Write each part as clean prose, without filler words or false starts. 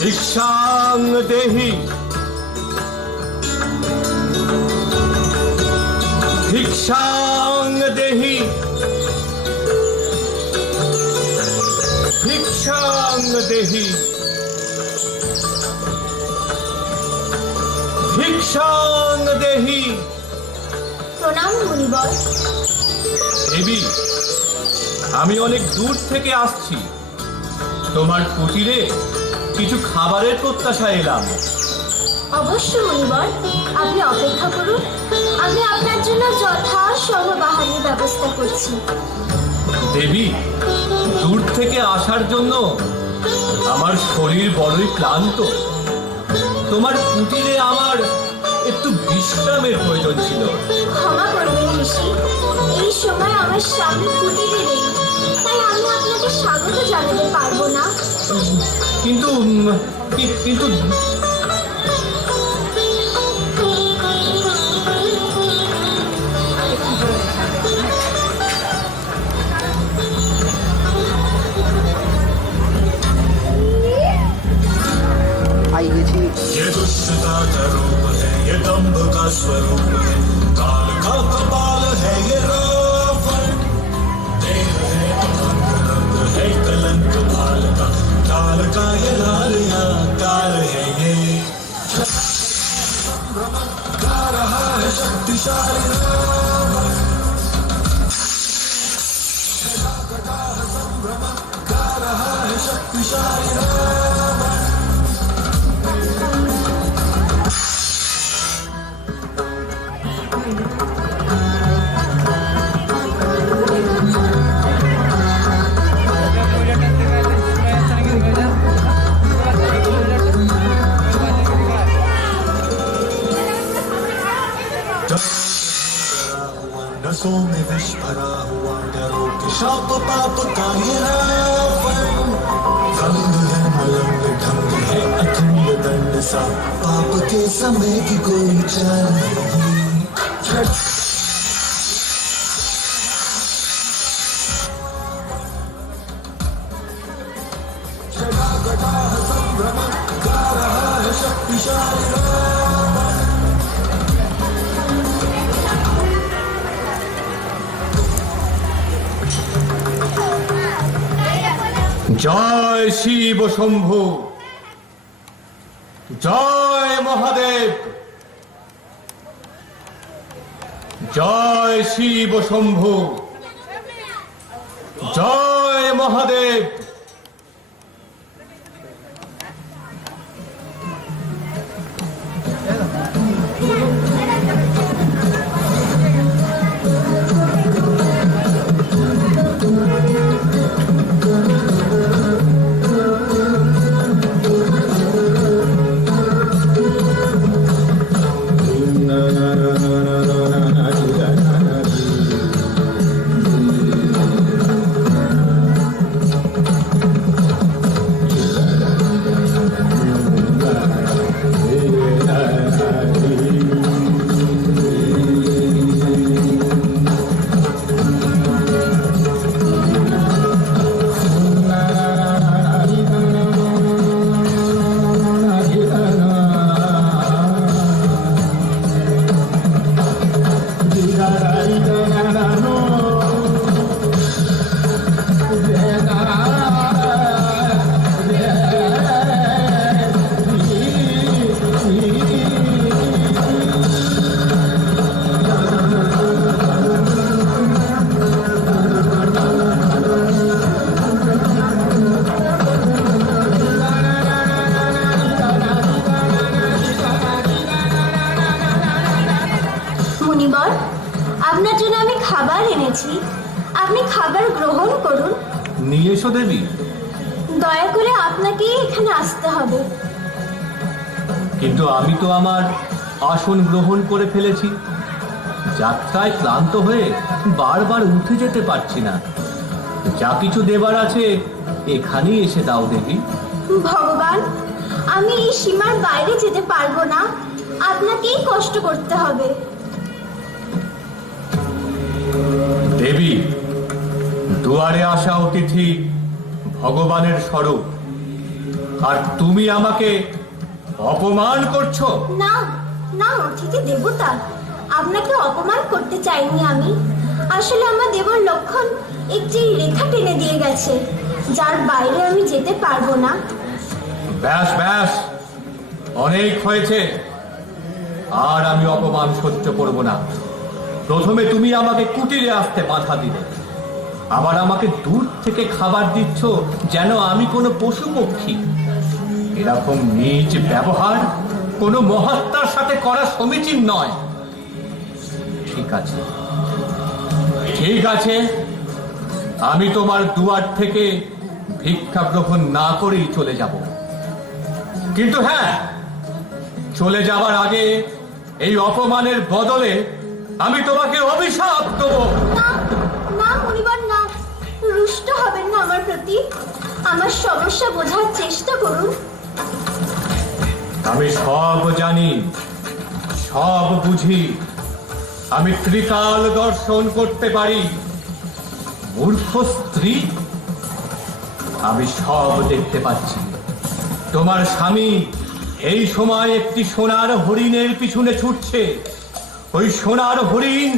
ভিক্ষাং দেহি ভিক্ষাং দেহি ভিক্ষাং দেহি ভিক্ষাং দেহি। প্রণাম মুনিবর। দেবী, আমি অনেক দূর থেকে আসছি, তোমার কুটিরে কিছু খাবারের প্রত্যাশা এলাম। অবশ্য মুনিবর, আপনি অপেক্ষা করুন, আমি আপনার জন্য যথাসম্ভব ব্যবস্থা করছি। দেবী, দূর থেকে আসার জন্য আমার শরীর বড়ই ক্লান্ত, তোমার কুটিরে আমার একটু বিশ্রামের প্রয়োজন ছিল। ক্ষমা করবেন ঋষি, এই সময় আমার স্বামী কুটিরে নেই, তাই আমি আপনাকে স্বাগত জানাতে পারবো না। কিন্তু কিন্তু आई गई। ये दुष्टता का रूप है, ये दंभ का स्वरूप है, काल का कपाल है ये रावण, देह है अभंग रंग है कलंक काल का, काल का ये लालिया काल है ये। गा रहा है शक्तिशाली रावण, गा रहा है शक्तिशाली रावण। नसों में विष भरा हुआ डरो के शाप पाप का ये रावण, रंग है मलंग ढंग है अखंड दंड सा, पाप के समय की कोई चाल नहीं। संभ्रम गा रहा है शक्तिशाली रावण। জয় শিব শম্ভু, জয় মহাদেব, জয় শিব শম্ভু, জয় মহাদেব। আপনার জন্য আমি খাবার এনেছি, আপনি খাবার গ্রহণ করুন। নিয়ে এসো দেবী। দয়া করে আপনাকেই এখানে আসতে হবে। কিন্তু আমি তো আমার আসন গ্রহণ করে ফেলেছি, যাত্রায় ক্লান্ত হয়ে বারবার উঠে যেতে পারছি না। যা কিছু দেবার আছে এখানেই এসে দাও দেবী। ভগবান, আমি এই সীমার বাইরে যেতে পারবো না, আপনাকেই কষ্ট করতে হবে। দেবী, দুয়ারে আসা অতিথি ভগবানের স্বরূপ, আর তুমি আমাকে অপমান করছো। না না অতিথি দেবতা, আপনাকে অপমান করতে চাইনি আমি। আসলে আমার দেবর লক্ষণ একটি রেখা টেনে দিয়ে গেছে, যার বাইরে আমি যেতে পারবো না। ব্যাস ব্যাস, অনেক হয়েছে। আর আমি অপমান সহ্য করব না। প্রথমে তুমি আমাকে কুটিরে আসতে বাধা দিলে, আবার আমাকে দূর থেকে খাবার দিচ্ছ যেন আমি কোনো পশু পক্ষী। এরকম নীচ ব্যবহার কোনো মহাত্মার সাথে করা সমীচীন নয়। ঠিক আছে ঠিক আছে, আমি তোমার দুয়ার থেকে ভিক্ষা গ্রহণ না করেই চলে যাব। কিন্তু হ্যাঁ, চলে যাবার আগে এই অপমানের বদলে আমি তোমাকে অভিশাপ দেবো। না না মুনিবার না, রুষ্ট হবেন না আমার প্রতি। আমার সমস্যা বোঝার চেষ্টা করুন। আমি সব জানি, সব বুঝি। আমি ত্রিকাল দর্শন করতে পারি। মূর্খ স্ত্রী, আমি সব দেখতে পাচ্ছি। তোমার স্বামী এই সময় একটি সোনার হরিণের পিছনে ছুটছে। ওই সোনার হরিণ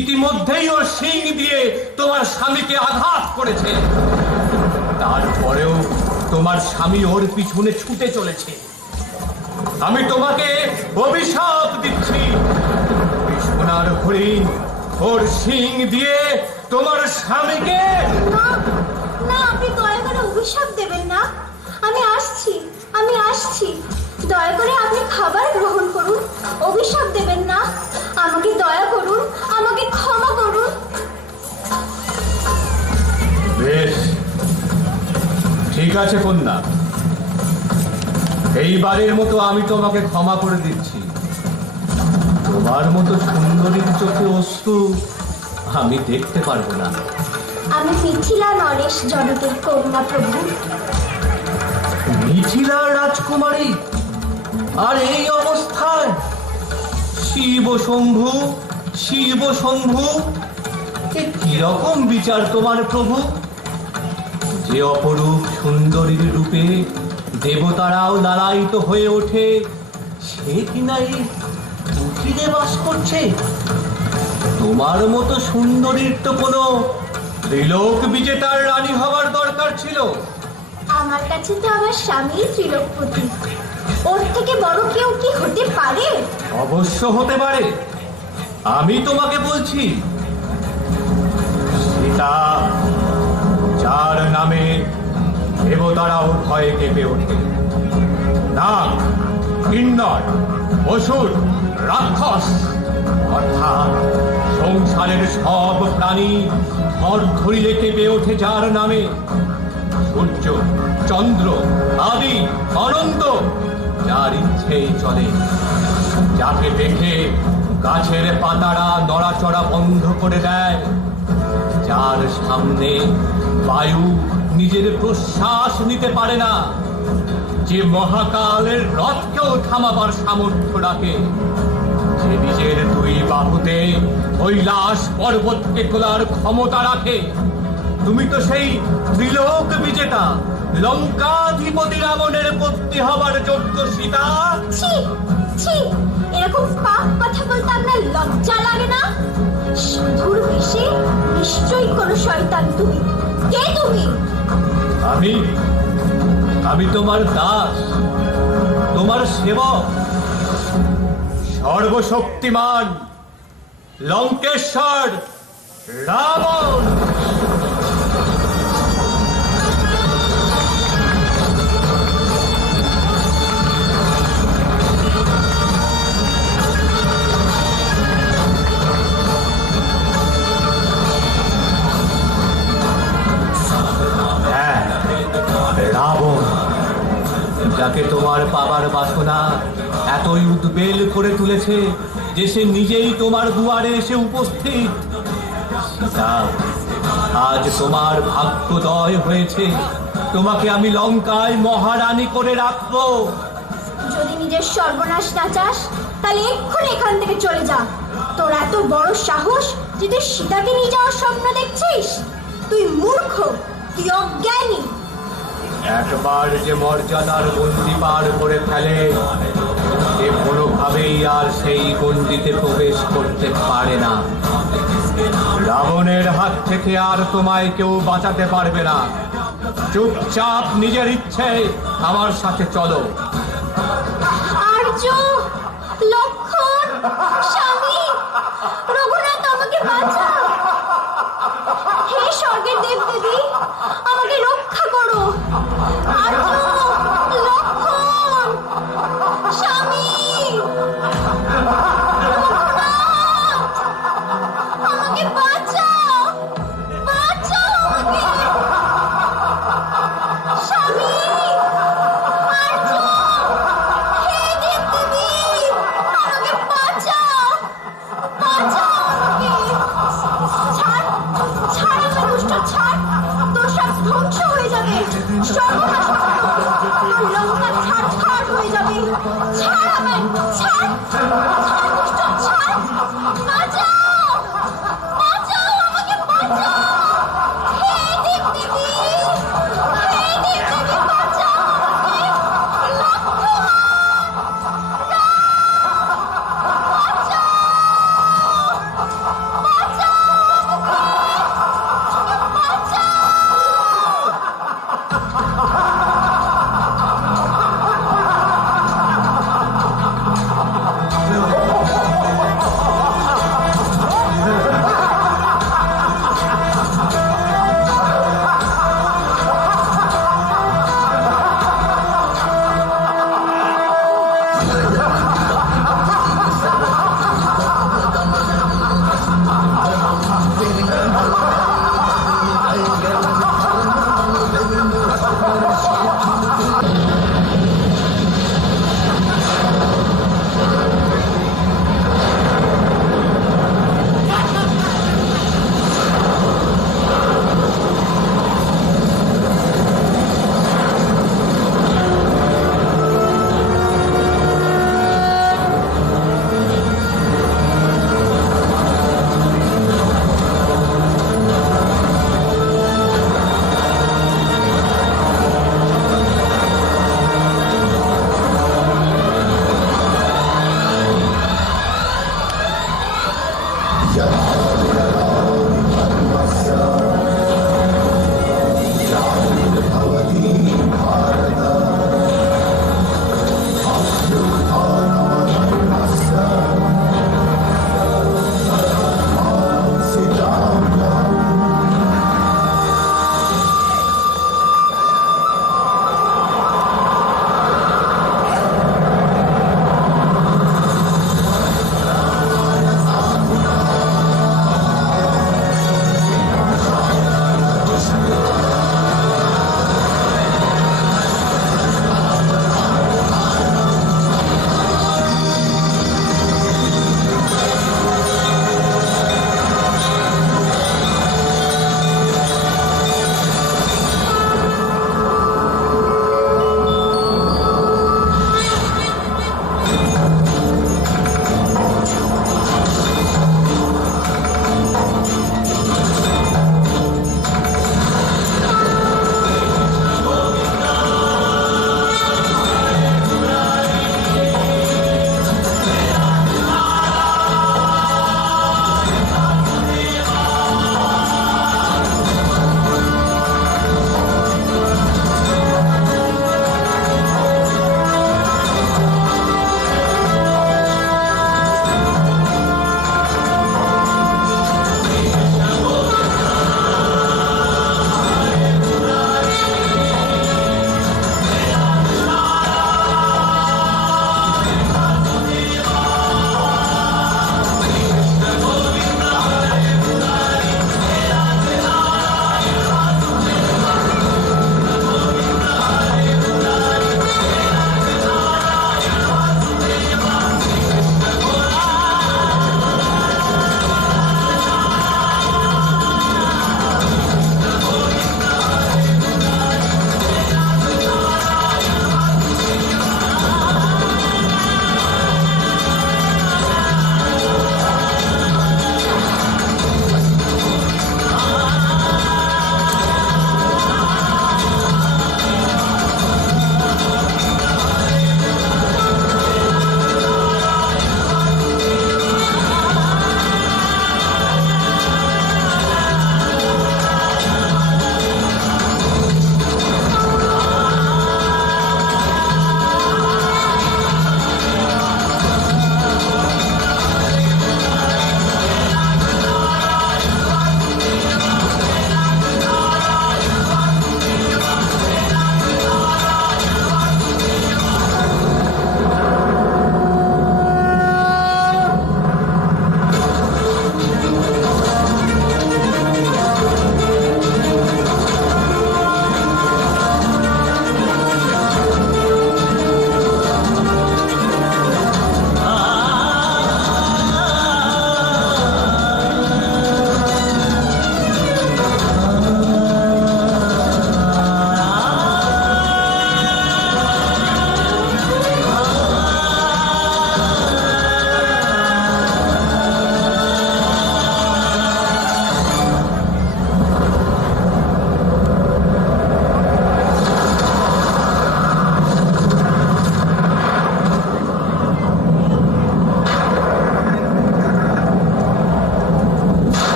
ইতিমধ্যেই ওর শিং দিয়ে তোমার স্বামীকে আঘাত করেছে। তারপরেও তোমার স্বামী ওর পিছনে ছুটে চলেছে। আমি তোমাকে অভিশাপ দিচ্ছি, ওই সোনার হরিণ ওর শিং দিয়ে তোমার স্বামীকে। না না, আপনি দয়া করে অভিশাপ দেবেন না। আমি আসছি, আমি আসছি। দয়া করে আপনি খাবার গ্রহণ করুন, অভিশাপ দেবেন না। আমাকে দয়া করুন, আমাকে ক্ষমা করুন। বেশ, ঠিক আছে কন্যা, এইবারের মতো আমি তোমাকে ক্ষমা করে দিচ্ছি। তোমার মতো সুন্দরীর চোখে অশ্রু আমি দেখতে পারবো না। আমি মিথিলা নরেশ জনকের কন্যা প্রভু। মিথিলা রাজকুমারী, আর এই অবস্থায়? শিব শম্ভু, শিব শম্ভু, এ কিরকম বিচার তোমার প্রভু? যে অপরূপ সুন্দরীর রূপে দেবতারাও লালায়িত হয়ে ওঠে, সে কিনা এই কুটিরে বাস করছে। তোমার মতো সুন্দরীর তো কোনো ত্রিলোক বিজেতার রানী হওয়ার দরকার ছিল। আমার কাছে তো আমার স্বামী ত্রিলোকপতি, ওর থেকে বড় কেউ কি হতে পারে? অবশ্য হতে পারে। আমি তোমাকে বলছি, সীতা, যার নামে দেবতারাও ভয়ে কেঁপে ওঠে। নাগ, কিন্নর, অসুর, রাক্ষস, অর্থাৎ সংসারের সব প্রাণী থর ধরিলে কেঁপে ওঠে যার নামে। সূর্য, চন্দ্র আদি অনন্ত যার ইচ্ছেই চলে, যাকে দেখে গাছের পাতারা নড়াচড়া বন্ধ করে দেয়, যার সামনে বায়ু নিজের প্রশ্বাস নিতে পারে না, যে মহাকালের রথকেও থামাবার সামর্থ্য রাখে, যে নিজের দুই বাহুতে কৈলাস পর্বতকে তোলার ক্ষমতা রাখে। তুমি তো সেই ত্রিলোক বিজেতা লঙ্কাধিপতি রাবণের পত্নী হবার যোগ্য সীতা। ছি ছি, এরকম পাপ কথা বলতে আপনার লজ্জা লাগে না? সাধুর বেশে নিশ্চয়ই কোনো শয়তান তুমি। কে তুমি? আমি তোমার দাস, তোমার সেবক, সর্বশক্তিমান লঙ্কেশ্বর রাবণ। রাবণ, যাকে তোমার পাবার বাসনা এতই উদ্বেল করে তুলেছে যে সে নিজেই তোমার দুয়ারে এসে উপস্থিত। সীতা, আজ তোমার ভাগ্যোদয় হয়েছে। তোমাকে আমি লঙ্কায় মহারানী করে রাখবো। যদি নিজের সর্বনাশ না চাস তাহলে এক্ষুনি এখান থেকে চলে যা। তোর এত বড় সাহস যে তুই সীতাকে নিয়ে যাওয়ার স্বপ্ন দেখছিস? তুই মূর্খ, তুই অজ্ঞানী। একবার যে মর্যাদার গণ্ডি পার করে ফেলে সে কোনোভাবেই আর সেই গণ্ডিতে প্রবেশ করতে পারে না। রাবণের হাত থেকে আর তোমায় কেউ বাঁচাতে পারবে না। চুপচাপ নিজের ইচ্ছে আমার সাথে চলো। আর্য, লক্ষণ, স্বামী, রঘুনাথ আমাকে বাঁচাও। হে স্বর্গের দেবদেবী, আমাকে রক্ষা করো। আর্য, লক্ষণ, স্বামী, রঘুনাথ, আমাকে বাঁচাও, বাঁচাও আমাকে। স্বামী, আর্য, হে দেবদেবী, আমাকে বাঁচাও।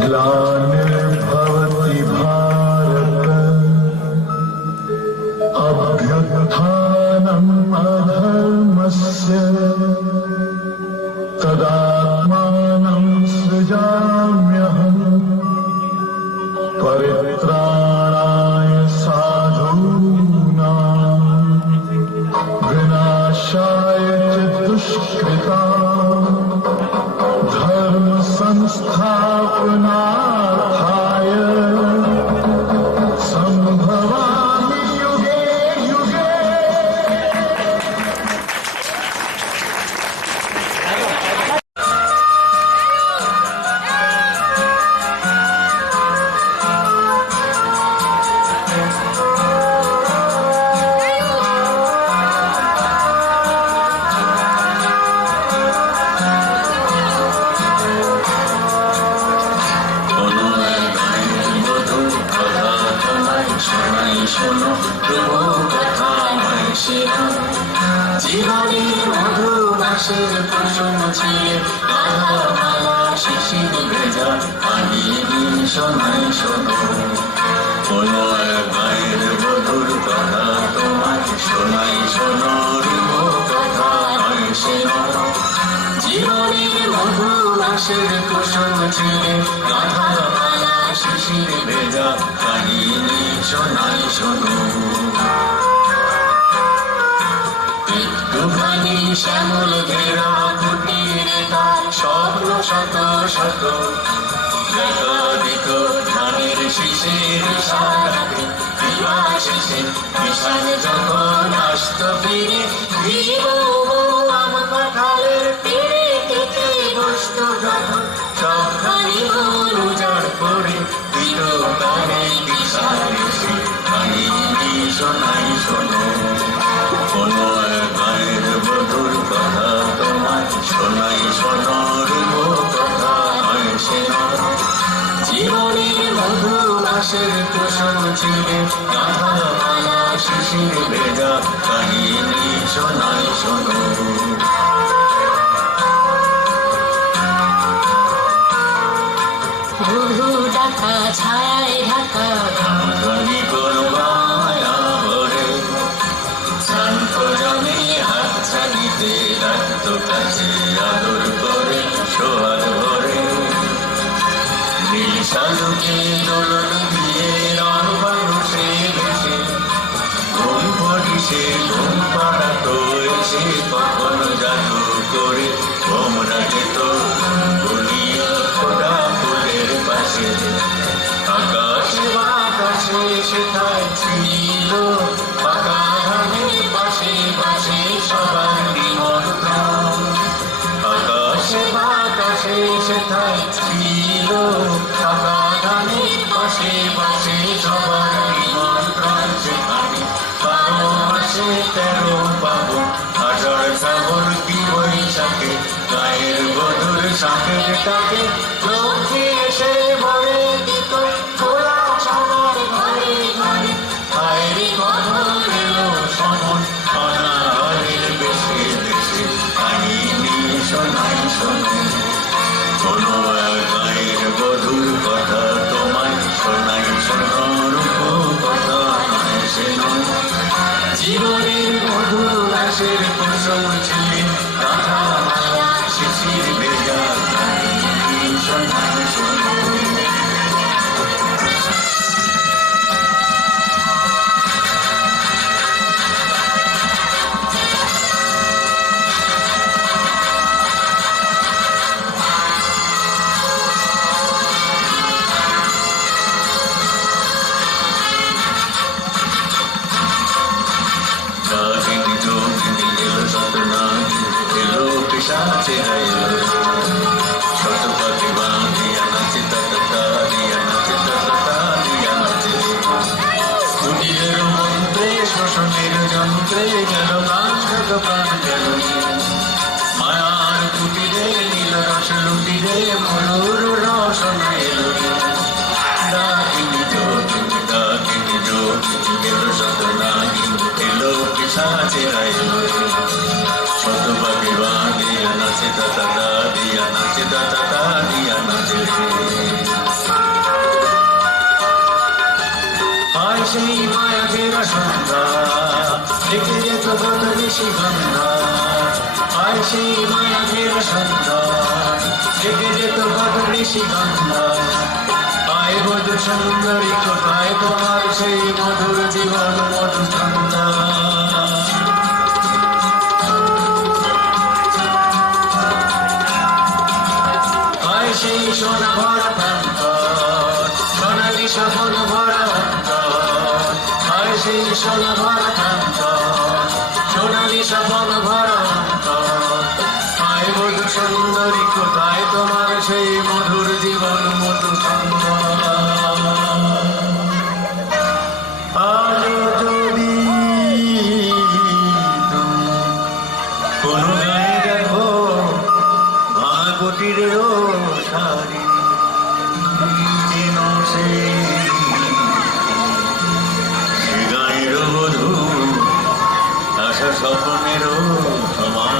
ग्लानिर्भवति भारत अभ्युत्थानम् अधर्मस्य तदात्मानं सृजाम्यहम् परित्राणाय साधूनां विनाशाय च दुष्कृताम् धर्म संस्थापनार्थाय संभवामि युगे युगे। শোনো প্রভু কথা জীবনের মধু মাসের কুসুম ছিঁড়ে রাধা মালা শিশির ভেজা পানি শোনাই শোনো কোনো এক মায়ের বধুর কথা তোমায় শোনাই শোনো রূপ কথা নয় শোনো জীবনের মধু মাসের কুসুম ছিঁড়ে রাধা মালা শিশির ভেজা পানি শোনাই শোনো একটুখানি শ্যামল ঘেরা কুটিরে তার স্বপ্ন শত শত দেখো দেখো ধানের শীষের সারাতে দিবা শেষে বিশাল যখন আসত ফিরে দিব আম কাঁঠালের পেড়ে থেকে বসত যখন সবখানি মন উজাড় করে দিল তারে বিশাল এসে কাহিনী শোনাই শোনো কোনো এক মায়ের বধুর কথা তোমায় শোনাই শোনো রূপ কথা নয় শোনো জীবনের মধু মাসের কুসুম ছিঁড়ে রাধা মালা শিশির ভেজা কাহিনী শোনাই শোনো বধু ডাকা ছায় ঢাকা ধনী করবায় ভরে জমি হাত ছাড়িতে রাখতো কাছে আদর করে সোহাগ ভরে নীল শালুকে দোলন দিয়ে রং বানুষে ভেসে ঘুম পড়িসে ঘুম পাড়াতো এসে কখন জাদু করে ভোমরা যেত বলিয়া ফোটা ফুলের পাশে আকাশে বাতাসে সেথায় ছিল ফাঁকা ধানের পাশে পাশে সবার নিমন্ত্রণ আকাশে বাতাসে সেথায় ছিল ফাঁকা ধানের পাশে পাশে সবার নিমন্ত্রণ সেখানে 12 মাসে 13 পাবো আষাঢ় শ্রাবণ কি বৈশাখে গায়ের বধুর শাঁখের টাকে লক্ষ্মী এসে ভরে দিত খোলা সবার ঘরে ঘরে হায়রে কখন এলো সমন অনাহরের বেশে দেশে কাহিনী শোনাই শোনো কোনো এক গায়ের বধুর কথা তোমায় শোনাই শোনো রূপ কথা নয় শোনো জীবনের মধু রাসের কুসুম ছিঁড়ে রাধা মালা শিশির ভেজা কাহিনী শোনাই শোনো পিসাচে ছোট পাখি বাঁধিয়া নাচে তাড়িয়া নাচে তাড়িয়া নাচে কুটিরের মন্ত্রে শোষণের যন্ত্রে গেল গাছ প্রাণ গেল মায়ার কুটিরে নীল রস লুটিরে মলুর রসন এলো ডাকিনি যোগিনী গেল শত নাগিনী এলো পিসাচে এলো ছোট পাখি বাঁধিয়া নাচে তাড়িয়া নাচে তাড়িয়া নাচে সেই মায়া ঘেরা সন্ধ্যা দেখে যেত কত বেশি গন্ধা আয় সেই মায়া ঘেরা সন্ধ্যা দেখে যেত কত বেশি গন্ধা আয় মধু সুন্দরী কোথায় তোমার সেই মধুর জীবন মধু ছন্দা সেই সোনা ভরা প্রান্তর সোনালি সফল ভরা অন্তর হয় সেই সোনা ভরা প্রান্তর সোনালি সফল ভরা অন্তর হয় মধু সুন্দরী কোথায় তোমার সেই মধুর জীবন মধু ছন্দ আলো যদি তুমি কোনো গায়ে দেখো ভাগটির শাড়ি যেন সে গায়ের বধূ আশা স্বপ্নেরও সমান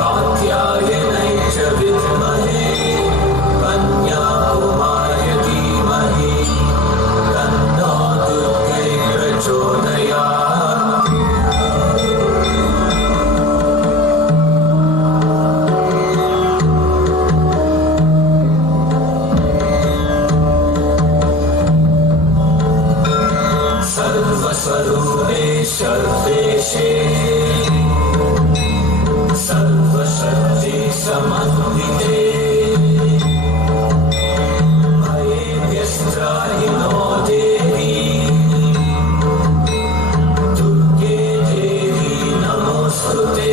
कात्यायनै च विद्महे कन्याकुमार्य धीमहि तन्नो दुर्गे प्रचोदयात्। सर्वस्वरूपे सर्वेशे सर्वशक्ति समन्विते भयेभ्यस्त्राहिनो देवी दुर्गे देवी नमोस्तुते।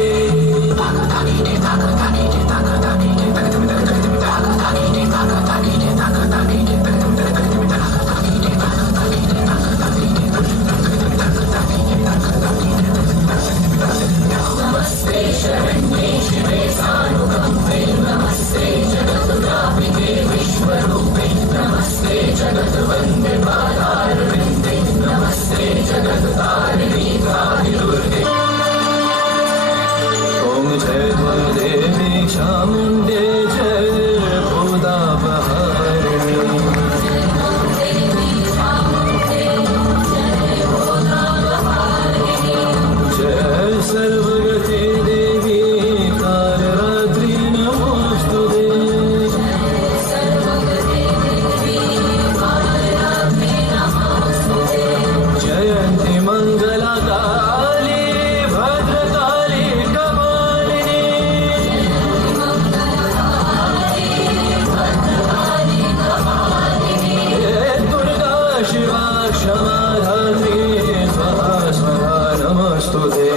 ओम जय देवी चामुंडे जय भूदा बहारिणी जय सर्वगते देवी कालरात्रि नमोस्तुते। जयंती मंगला काली भद्रकाली कपालिनी हे दुर्गा शिवा क्षमा धात्री स्वाहा स्वाहा नमस्तुते।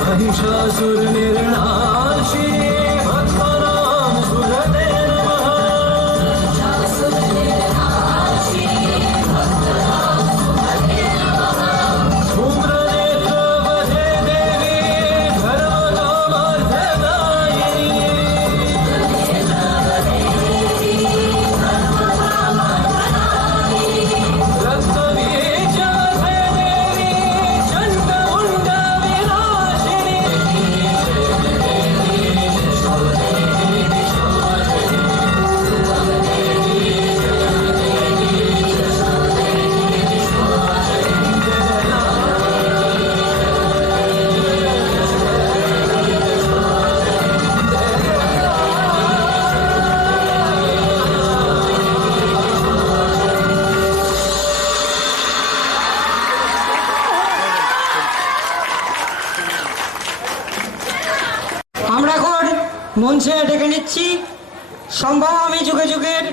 महिषासुर निर्नाशिनी भक्तानां सुरते नमः। धूम्रनेत्रवधे देवी धर्मकामार्थदायिनी रक्तबीजवधे देवी चण्डमुण्ड विनाशिनी আমরা এখন মঞ্চে ডেকে নিচ্ছি সম্ভবামী যুগে যুগের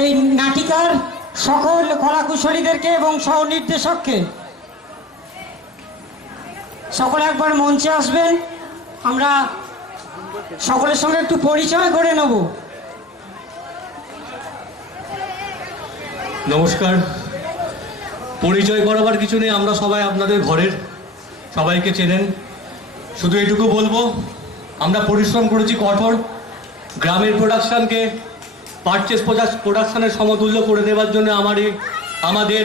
এই নাটিকার সকল কলাকুশলীদেরকে এবং সহ নির্দেশককে। সকলে একবার মঞ্চে আসবেন, আমরা সকলের সঙ্গে একটু পরিচয় করে নেব। নমস্কার। পরিচয় করাবার কিছু নেই, আমরা সবাই আপনাদের ঘরের, সবাইকে চেনেন। শুধু এটুকু বলবো, আমরা পরিশ্রম করেছি কঠোর, গ্রামের প্রোডাকশানকে পারচেস প্রোডাকশানের সমতুল্য করে দেওয়ার জন্য আমাদের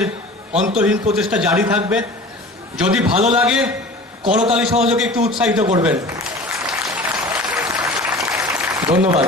অন্তহীন প্রচেষ্টা জারি থাকবে। যদি ভালো লাগে করতালি সহযোগে একটু উৎসাহিত করবেন। ধন্যবাদ।